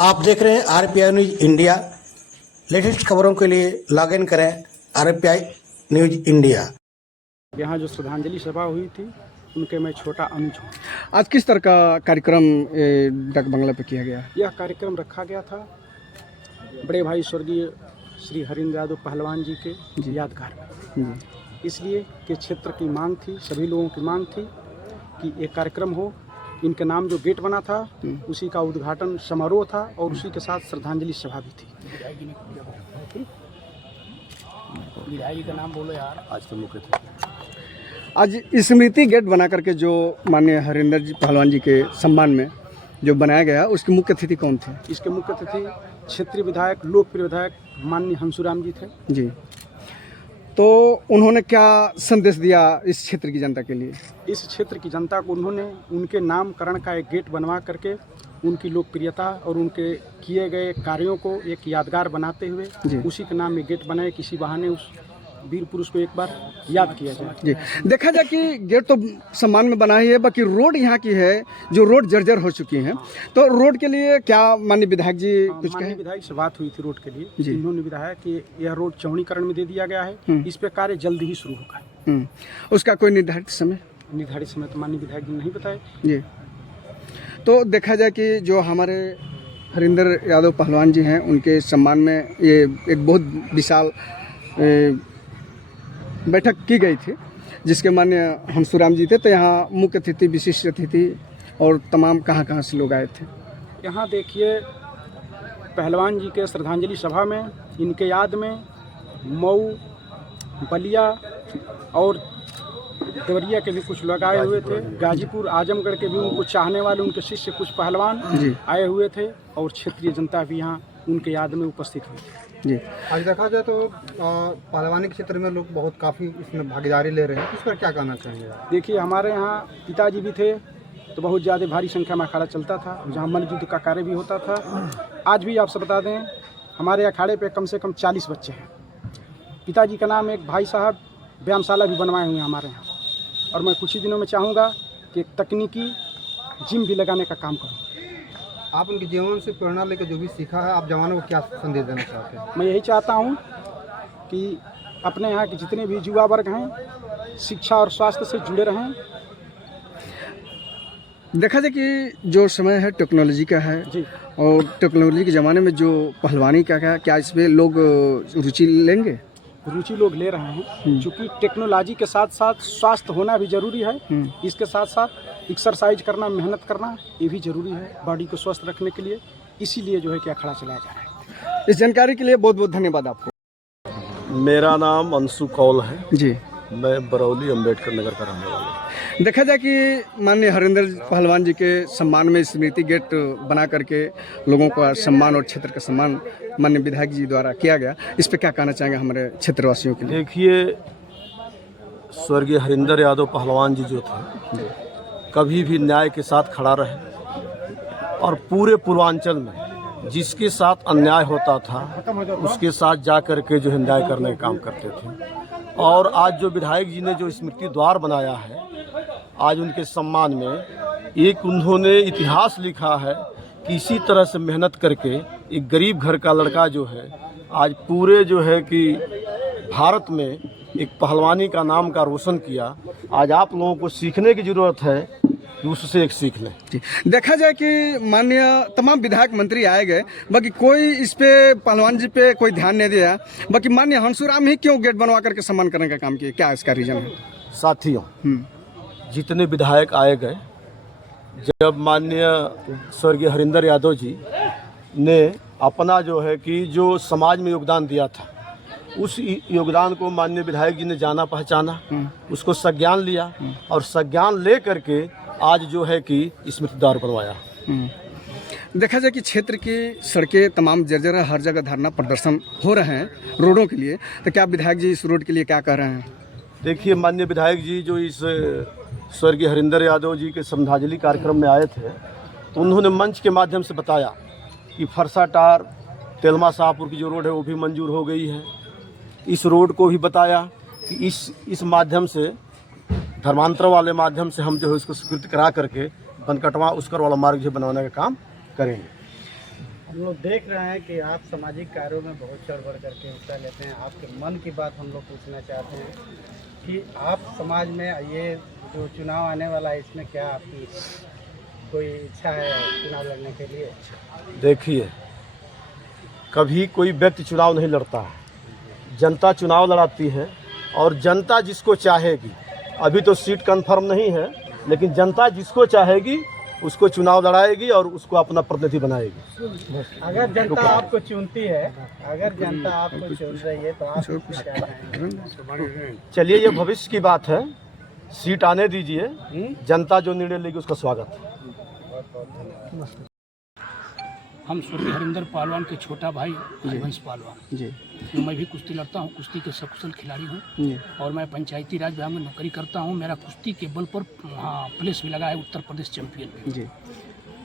आप देख रहे हैं आरपीआई न्यूज इंडिया। लेटेस्ट खबरों के लिए लॉग इन करें आरपीआई न्यूज इंडिया। यहाँ जो श्रद्धांजलि सभा हुई थी उनके मैं छोटा अनुज हूँ। आज किस तरह का कार्यक्रम डाक बंगला पे किया गया? यह कार्यक्रम रखा गया था बड़े भाई स्वर्गीय श्री हरिंद्र यादव पहलवान जी के यादगार में, इसलिए कि क्षेत्र की मांग थी, सभी लोगों की मांग थी कि एक कार्यक्रम हो। इनके नाम जो गेट बना था उसी का उद्घाटन समारोह था और उसी के साथ श्रद्धांजलि सभा भी थी। विधायक का नाम बोलो यार। आज के मुख्य थे, आज स्मृति गेट बना करके जो माननीय हरिंदर जी पहलवान जी के सम्मान में जो बनाया गया, उसकी मुख्य अतिथि कौन थे? इसके मुख्य अतिथि क्षेत्रीय विधायक, लोकप्रिय विधायक माननीय हंसुराम जी थे जी। तो उन्होंने क्या संदेश दिया इस क्षेत्र की जनता के लिए? इस क्षेत्र की जनता को उन्होंने उनके नामकरण का एक गेट बनवा करके उनकी लोकप्रियता और उनके किए गए कार्यों को एक यादगार बनाते हुए उसी के नाम में गेट बनाए। किसी बहाने उस वीर पुरुष को एक बार याद किया जाए। जी, देखा जाए कि गेट तो सम्मान में बना ही है, बाकी रोड यहाँ की है जो रोड जर्जर हो चुकी है, तो रोड के लिए क्या माननीय विधायक जी कुछ कहें? विधायक से बात हुई थी रोड के लिए, इन्होंने विधायक कि यह रोड चौड़ीकरण में दे दिया गया है, इस पे कार्य जल्द ही शुरू होगा। उसका कोई निर्धारित समय? निर्धारित समय तो माननीय विधायक जी नहीं बताए जी। तो देखा जाए कि जो हमारे हरिंदर यादव पहलवान जी हैं, उनके सम्मान में ये एक बहुत विशाल बैठक की गई थी, जिसके माननीय हंसुराम जी थे। तो यहाँ मुख्य अतिथि, विशिष्ट अतिथि और तमाम कहाँ से लोग आए थे? यहाँ देखिए, पहलवान जी के श्रद्धांजलि सभा में इनके याद में मऊ, बलिया और देवरिया के भी कुछ लोग आए हुए थे। गाजीपुर, आजमगढ़ के भी उनको चाहने वाले, उनके शिष्य कुछ पहलवान आए हुए थे और क्षेत्रीय जनता भी यहाँ उनके याद में उपस्थित हुई जी। आज देखा जाए तो पहलवानी के क्षेत्र में लोग बहुत काफ़ी इसमें भागीदारी ले रहे हैं, इस पर क्या कहना चाहेंगे? देखिए, हमारे यहाँ पिताजी भी थे तो बहुत ज़्यादा भारी संख्या में अखाड़ा चलता था, जहाँ मल्लयुद्ध का कार्य भी होता था। आज भी आपसे बता दें, हमारे अखाड़े पे कम से कम 40 बच्चे हैं। पिताजी का नाम एक भाई साहब व्यायामशाला भी बनवाए हुए हैं हमारे यहाँ, और मैं कुछ ही दिनों में चाहूँगा कि एक तकनीकी जिम भी लगाने का काम करूँ। आप उनके जीवन से प्रेरणा लेकर जो भी सीखा है, आप जवानों को क्या संदेश देना चाहते हैं? मैं यही चाहता हूँ कि अपने यहाँ के जितने भी युवा वर्ग हैं शिक्षा और स्वास्थ्य से जुड़े रहें। देखा जाए कि जो समय है टेक्नोलॉजी का है जी, और टेक्नोलॉजी के ज़माने में जो पहलवानी का क्या इसमें लोग रुचि लेंगे? रुचि लोग ले रहे हैं, क्योंकि टेक्नोलॉजी के साथ साथ स्वास्थ्य होना भी जरूरी है। इसके साथ साथ एक्सरसाइज करना, मेहनत करना, ये भी जरूरी है बॉडी को स्वस्थ रखने के लिए। इसीलिए जो है कि अखाड़ा चलाया जा रहा है। इस जानकारी के लिए बहुत बहुत धन्यवाद आपको। मेरा नाम अंशु कौल है जी। मैं बरौली अम्बेडकर नगर का रहने वाला हूँ। देखा जाए कि माननीय हरिंदर पहलवान जी के सम्मान में स्मृति गेट बना करके लोगों का सम्मान और क्षेत्र का सम्मान माननीय विधायक जी द्वारा किया गया, इस पे क्या कहना चाहेंगे हमारे क्षेत्रवासियों के लिए? देखिए, स्वर्गीय हरिंदर यादव पहलवान जी जो थे, कभी भी न्याय के साथ खड़ा रहे और पूरे पूर्वांचल में जिसके साथ अन्याय होता था उसके साथ जा कर के जो है न्याय करने का काम करते थे। और आज जो विधायक जी ने जो स्मृति द्वार बनाया है, आज उनके सम्मान में एक उन्होंने इतिहास लिखा है कि इसी तरह से मेहनत करके एक गरीब घर का लड़का जो है आज पूरे जो है कि भारत में एक पहलवानी का नाम का रोशन किया। आज आप लोगों को सीखने की ज़रूरत है कि उससे एक सीख लें। देखा जाए कि माननीय तमाम विधायक मंत्री आए गए, बाकी कोई इस पे पहलवान जी पे कोई ध्यान नहीं दिया, बाकी माननीय हंसुराम ही क्यों गेट बनवा करके सम्मान करने का काम किया? क्या इसका रीजन है? साथियों, जितने विधायक आए गए, जब माननीय स्वर्गीय हरिंदर यादव जी ने अपना जो है कि जो समाज में योगदान दिया था, उस योगदान को माननीय विधायक जी ने जाना पहचाना, उसको संज्ञान लिया और संज्ञान ले करके आज जो है कि स्मृति द्वार बनवाया। देखा जाए कि क्षेत्र की सड़कें तमाम जर्जर है, हर जगह धरना प्रदर्शन हो रहे हैं रोडों के लिए, तो क्या विधायक जी इस रोड के लिए क्या कह रहे हैं? देखिए, माननीय विधायक जी जो इस स्वर्गीय हरिंदर यादव जी के श्रद्धांजलि कार्यक्रम में आए थे, तो उन्होंने मंच के माध्यम से बताया कि फरसाटार तेलमा शाहपुर की जो रोड है वो भी मंजूर हो गई है। इस रोड को भी बताया कि इस माध्यम से, धर्मांतर वाले माध्यम से हम जो है उसको स्वीकृत करा करके बनकटवा उसकर वाला मार्ग जो बनवाने का काम करेंगे। हम लोग देख रहे हैं कि आप सामाजिक कार्यों में बहुत चढ़ बढ़ करके हिस्सा लेते हैं। आपके मन की बात हम लोग पूछना चाहते हैं कि आप समाज में ये जो चुनाव आने वाला है इसमें क्या आपकी कोई इच्छा है चुनाव लड़ने के लिए? देखिए, कभी कोई व्यक्ति चुनाव नहीं लड़ता है, जनता चुनाव लड़ाती है और जनता जिसको चाहेगी, अभी तो सीट कंफर्म नहीं है, लेकिन जनता जिसको चाहेगी उसको चुनाव लड़ाएगी और उसको अपना प्रतिनिधि बनाएगी। अगर जनता आपको चुनती है, अगर जनता आपको चुन रही है तो आप क्या कहेंगे? चलिए, ये भविष्य की बात है, सीट आने दीजिए, जनता जो निर्णय लेगी उसका स्वागत है। हम स्वर्गीय हरिंदर पहलवान के छोटा भाई हरिवंश पहलवान जी तो मैं भी कुश्ती लड़ता हूँ, कुश्ती के सकुशल खिलाड़ी हूँ और मैं पंचायती राज विभाग में नौकरी करता हूँ। मेरा कुश्ती के बल पर पुलिस भी लगा है, उत्तर प्रदेश चैंपियन में। जी।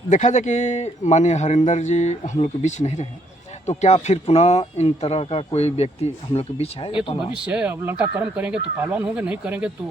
देखा जाए कि माननीय हरिंदर जी हम लोग के बीच नहीं रहे, तो क्या फिर पुनः इन तरह का कोई व्यक्ति हम लोग के बीच है? ये तो भविष्य है। अब लड़का कर्म करेंगे तो पहलवान होंगे, नहीं करेंगे तो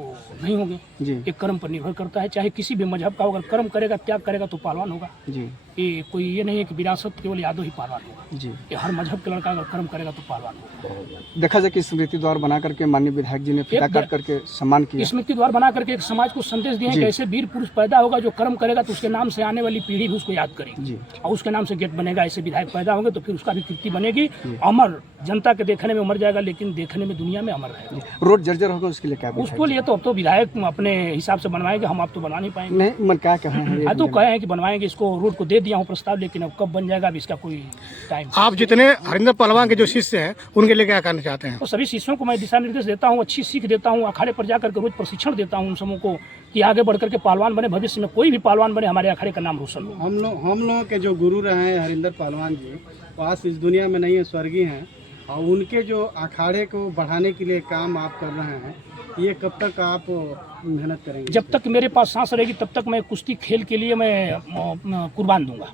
नहीं होंगे। जी ये कर्म पर निर्भर करता है, चाहे किसी भी मजहब का होगा, कर्म करेगा, त्याग करेगा तो पहलवान होगा। जी ये कोई ये नहीं है कि विरासत केवल यादव ही पहलवान होगा। जी। ये हर मजहब के लड़का अगर कर्म करेगा तो पहलवान होगा। देखा जाए कि स्मृति द्वार बना करके माननीय विधायक जी ने फीता काट करके सम्मान किया। स्मृति द्वार बना करके एक समाज को संदेश दिए कि ऐसे वीर पुरुष पैदा होगा जो कर्म करेगा तो उसके नाम से आने वाली पीढ़ी भी उसको याद करेगी जी। और उसके नाम से गेट बनेगा। ऐसे विधायक पैदा होंगे तो फिर उसका भी कीर्ति बनेगी, अमर, जनता के देखने में मर जाएगा लेकिन देखने में दुनिया में अमर रहेगा। रोड जर्जर होगा उसके लिए क्या? उसको लिए तो अब तो विधायक अपने हिसाब से बनवाएंगे, हम आप तो बना नहीं पाएंगे। नहीं, मन क्या कहें? हाँ तो कहे हैं कि बनवाएंगे, इसको रोड को दे दिया हूँ प्रस्ताव, लेकिन अब कब बन जाएगा अभी इसका कोई टाइम। आप जितने हरिंदर पहलवान के जो शिष्य हैं उनके लिए क्या करना चाहते हैं? तो सभी शिष्यों को मैं दिशा निर्देश देता हूँ, अच्छी सीख देता हूँ, अखाड़े पर जाकर के रोज प्रशिक्षण देता हूँ उन समूह को कि आगे बढ़ करके पहलवान बने, भविष्य में कोई भी पहलवान बने, हमारे अखाड़े का नाम रोशन हो। हम लोगों के जो गुरु रहे हैं हरिंदर पहलवान जी, पास इस दुनिया में नहीं है, स्वर्गीय हैं, और उनके जो अखाड़े को बढ़ाने के लिए काम आप कर रहे हैं, ये कब तक आप मेहनत करेंगे? जब तक मेरे पास सांस रहेगी तब तक मैं कुश्ती खेल के लिए मैं कुर्बान दूंगा।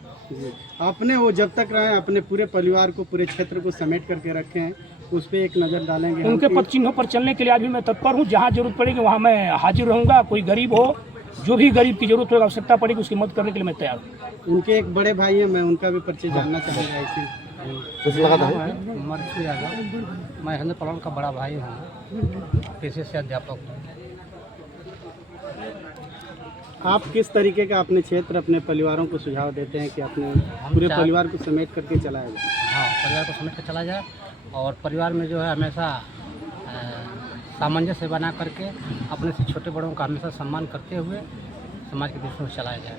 आपने वो जब तक रहे अपने पूरे परिवार को, पूरे क्षेत्र को समेट करके रखे हैं, उस पर एक नज़र डालेंगे। उनके पद चिन्हों पर चलने के लिए आज भी मैं तत्पर हूँ। जहाँ जरूरत पड़ेगी वहाँ मैं हाजिर रहूँगा। कोई गरीब हो, जो भी गरीब की जरूरत होगी, आवश्यकता पड़ेगी, उसकी मदद करने के लिए मैं तैयार हूँ। उनके एक बड़े भाई हैं, मैं उनका भी परिचय जानना चाहूँगा। ऐसे मर्सी यादव, मैं हरिंदर पहलवान का बड़ा भाई हूँ, पेशे से अध्यापक हूँ। आप किस तरीके का अपने क्षेत्र, अपने परिवारों को सुझाव देते हैं कि अपने पूरे परिवार को समेट करके चलाया जाए? हाँ, परिवार को समेट कर चला जाए और परिवार में जो है हमेशा सामंजस्य बना करके अपने से छोटे बड़ों का हमेशा सम्मान करते हुए समाज के दृष्टि से चलाया जाए।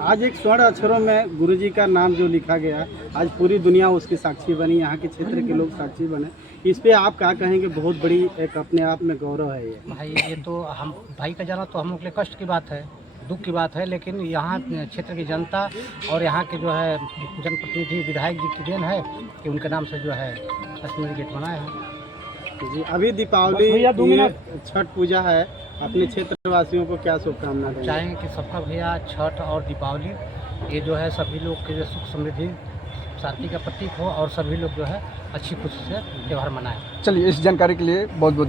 आज एक स्वर्ण अक्षरों में गुरुजी का नाम जो लिखा गया, आज पूरी दुनिया उसकी साक्षी बनी, यहाँ के क्षेत्र के लोग साक्षी बने, इस पे आप क्या कहेंगे? बहुत बड़ी एक अपने आप में गौरव है ये। भाई ये तो हम भाई का जाना तो हम लोग के लिए कष्ट की बात है, दुख की बात है, लेकिन यहाँ क्षेत्र की जनता और यहाँ के जो है जनप्रतिनिधि विधायक जी की देन है कि उनके नाम से जो है स्मृति गेट बनाए हैं। जी, अभी दीपावली, छठ पूजा है, अपने क्षेत्रवासियों को क्या शुभकामना देंगे? चाहेंगे कि सबका भैया छठ और दीपावली ये जो है सभी लोग के जो सुख समृद्धि शांति का प्रतीक हो और सभी लोग जो है अच्छी खुशी से त्यौहार मनाएं। चलिए, इस जानकारी के लिए बहुत बहुत